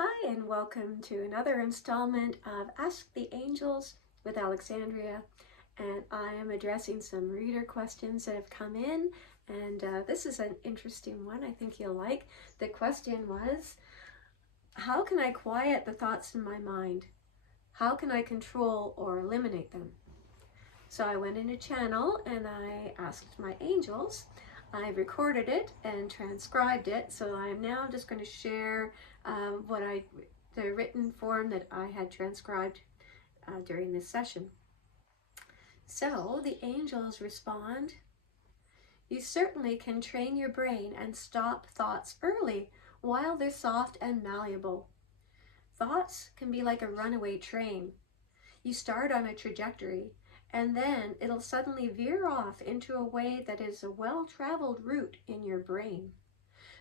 Hi, and welcome to another installment of Ask the Angels with Alexandria. And I am addressing some reader questions that have come in. And this is an interesting one I think you'll like. The question was, how can I quiet the thoughts in my mind? How can I control or eliminate them? So I went in a channel and I asked my angels. I recorded it and transcribed it, so I'm now just going to share the written form that I had transcribed during this session. So the angels respond, "You certainly can train your brain and stop thoughts early while they're soft and malleable. Thoughts can be like a runaway train. You start on a trajectory, and then it'll suddenly veer off into a way that is a well-traveled route in your brain.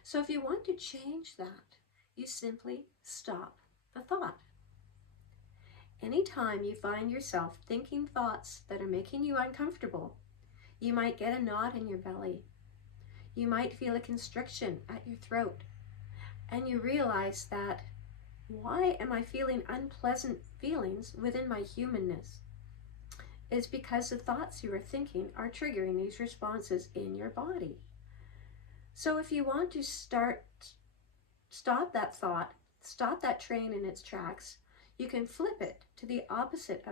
So if you want to change that, you simply stop the thought. Anytime you find yourself thinking thoughts that are making you uncomfortable, you might get a knot in your belly. You might feel a constriction at your throat, and you realize that, why am I feeling unpleasant feelings within my humanness? Is because the thoughts you are thinking are triggering these responses in your body. So if you want to stop that thought, stop that train in its tracks, you can flip it to the opposite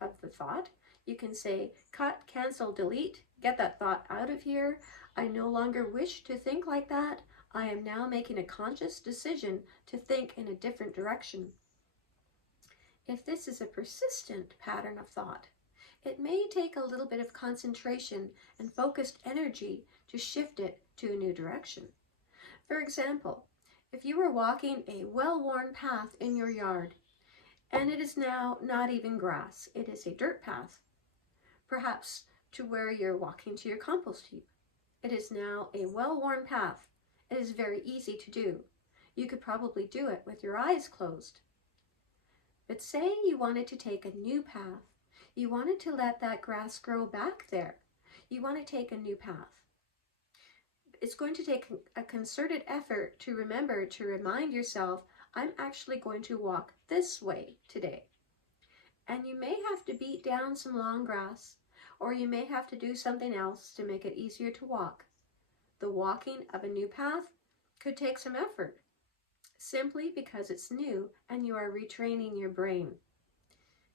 of the thought. You can say, cut, cancel, delete, get that thought out of here. I no longer wish to think like that. I am now making a conscious decision to think in a different direction. If this is a persistent pattern of thought, it may take a little bit of concentration and focused energy to shift it to a new direction. For example, if you were walking a well-worn path in your yard, and it is now not even grass, it is a dirt path, perhaps to where you're walking to your compost heap. It is now a well-worn path. It is very easy to do. You could probably do it with your eyes closed. But say you wanted to take a new path. You wanted to let that grass grow back there. You want to take a new path. It's going to take a concerted effort to remember to remind yourself, I'm actually going to walk this way today. And you may have to beat down some long grass, or you may have to do something else to make it easier to walk. The walking of a new path could take some effort, simply because it's new and you are retraining your brain.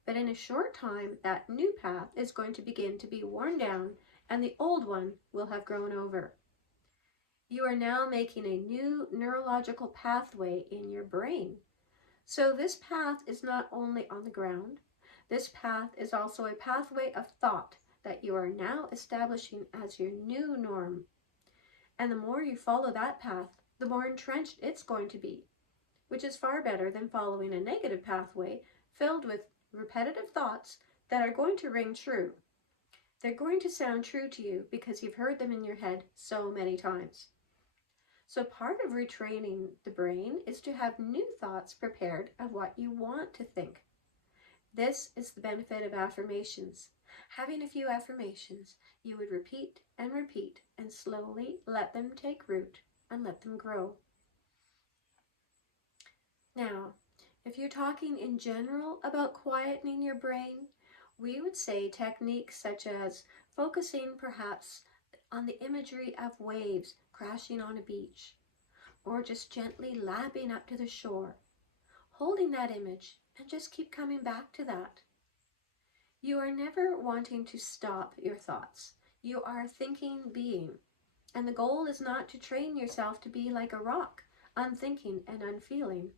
But in a short time, that new path is going to begin to be worn down and the old one will have grown over. You are now making a new neurological pathway in your brain. So this path is not only on the ground, this path is also a pathway of thought that you are now establishing as your new norm. And the more you follow that path, the more entrenched it's going to be, which is far better than following a negative pathway filled with repetitive thoughts that are going to ring true. They're going to sound true to you because you've heard them in your head so many times. So part of retraining the brain is to have new thoughts prepared of what you want to think. This is the benefit of affirmations. Having a few affirmations, you would repeat and slowly let them take root and let them grow. Now, if you're talking in general about quietening your brain, we would say techniques such as focusing perhaps on the imagery of waves crashing on a beach, or just gently lapping up to the shore, holding that image and just keep coming back to that. You are never wanting to stop your thoughts. You are a thinking being, and the goal is not to train yourself to be like a rock, unthinking and unfeeling.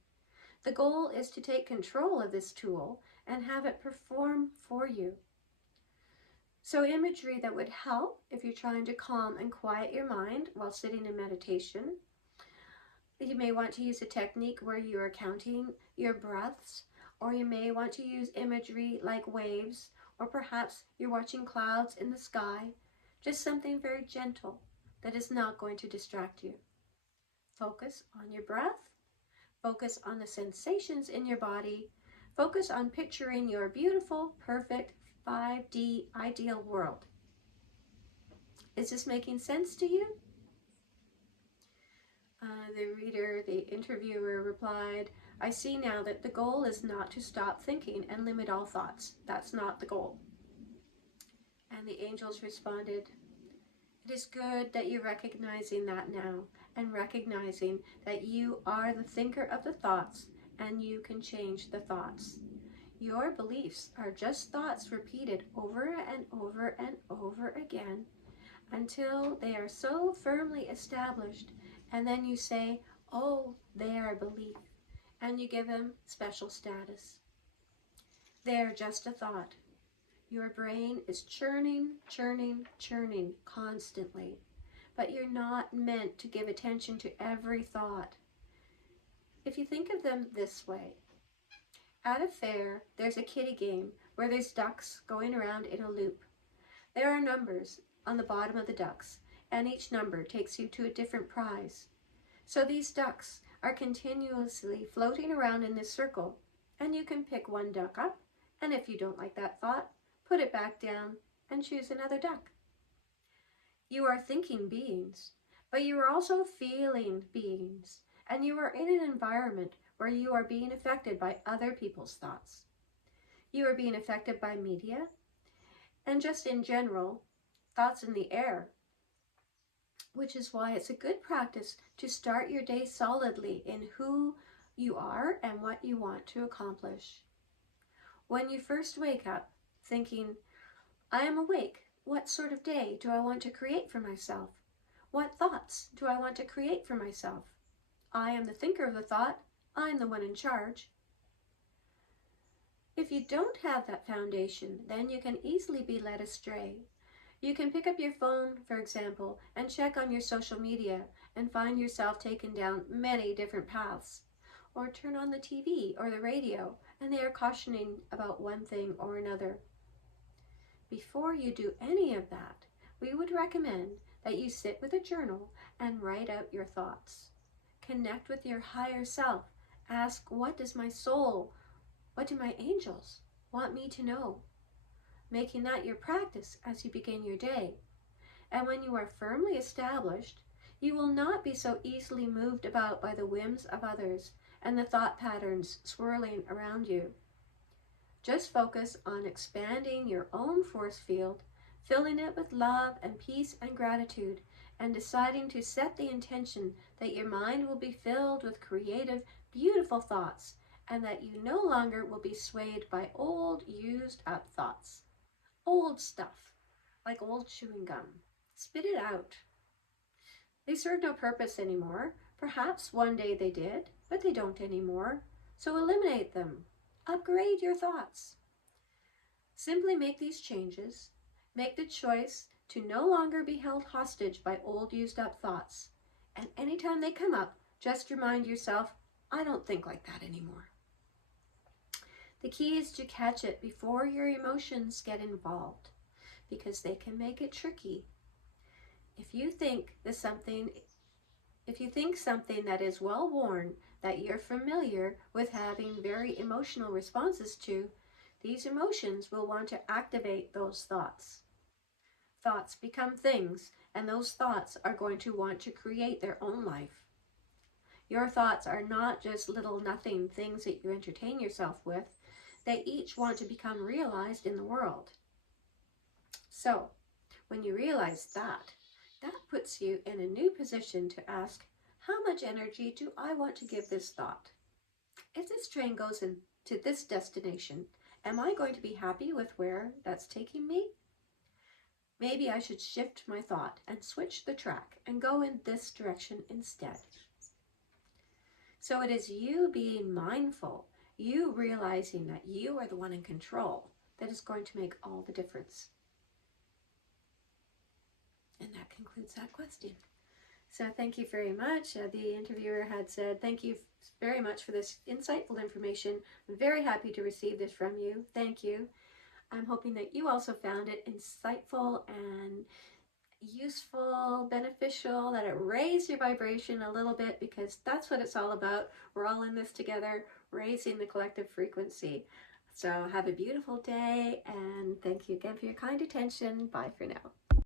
The goal is to take control of this tool and have it perform for you. So imagery that would help if you're trying to calm and quiet your mind while sitting in meditation. You may want to use a technique where you are counting your breaths, or you may want to use imagery like waves, or perhaps you're watching clouds in the sky, just something very gentle that is not going to distract you. Focus on your breath. Focus on the sensations in your body. Focus on picturing your beautiful, perfect 5D ideal world. Is this making sense to you? The interviewer replied, I see now that the goal is not to stop thinking and limit all thoughts. That's not the goal. And the angels responded, it is good that you're recognizing that now, and recognizing that you are the thinker of the thoughts and you can change the thoughts. Your beliefs are just thoughts repeated over and over and over again until they are so firmly established, and then you say, oh, they are a belief, and you give them special status. They're just a thought. Your brain is churning, churning, churning constantly, but you're not meant to give attention to every thought. If you think of them this way, at a fair, there's a kiddie game where there's ducks going around in a loop. There are numbers on the bottom of the ducks, and each number takes you to a different prize. So these ducks are continuously floating around in this circle, and you can pick one duck up, and if you don't like that thought, put it back down and choose another duck. You are thinking beings, but you are also feeling beings, and you are in an environment where you are being affected by other people's thoughts. You are being affected by media, and just in general, thoughts in the air, which is why it's a good practice to start your day solidly in who you are and what you want to accomplish. When you first wake up, thinking, I am awake. What sort of day do I want to create for myself? What thoughts do I want to create for myself? I am the thinker of the thought. I'm the one in charge. If you don't have that foundation, then you can easily be led astray. You can pick up your phone, for example, and check on your social media and find yourself taken down many different paths. Or turn on the TV or the radio, and they are cautioning about one thing or another. Before you do any of that, we would recommend that you sit with a journal and write out your thoughts. Connect with your higher self. Ask, what does my soul, what do my angels want me to know? Making that your practice as you begin your day. And when you are firmly established, you will not be so easily moved about by the whims of others and the thought patterns swirling around you. Just focus on expanding your own force field, filling it with love and peace and gratitude, and deciding to set the intention that your mind will be filled with creative, beautiful thoughts, and that you no longer will be swayed by old, used up thoughts. Old stuff, like old chewing gum. Spit it out. They serve no purpose anymore. Perhaps one day they did, but they don't anymore. So eliminate them. Upgrade your thoughts. Simply make these changes. Make the choice to no longer be held hostage by old used up thoughts. And anytime they come up, just remind yourself, I don't think like that anymore. The key is to catch it before your emotions get involved, because they can make it tricky. If you think something that is well worn, that you're familiar with having very emotional responses to, these emotions will want to activate those thoughts. Thoughts become things, and those thoughts are going to want to create their own life. Your thoughts are not just little nothing things that you entertain yourself with. They each want to become realized in the world. So, when you realize that puts you in a new position to ask, how much energy do I want to give this thought? If this train goes into this destination, am I going to be happy with where that's taking me? Maybe I should shift my thought and switch the track and go in this direction instead. So it is you being mindful, you realizing that you are the one in control, that is going to make all the difference. And that concludes that question. So thank you very much. The interviewer had said, thank you very much for this insightful information. I'm very happy to receive this from you. Thank you. I'm hoping that you also found it insightful and useful, beneficial, that it raised your vibration a little bit, because that's what it's all about. We're all in this together, raising the collective frequency. So have a beautiful day, and thank you again for your kind attention. Bye for now.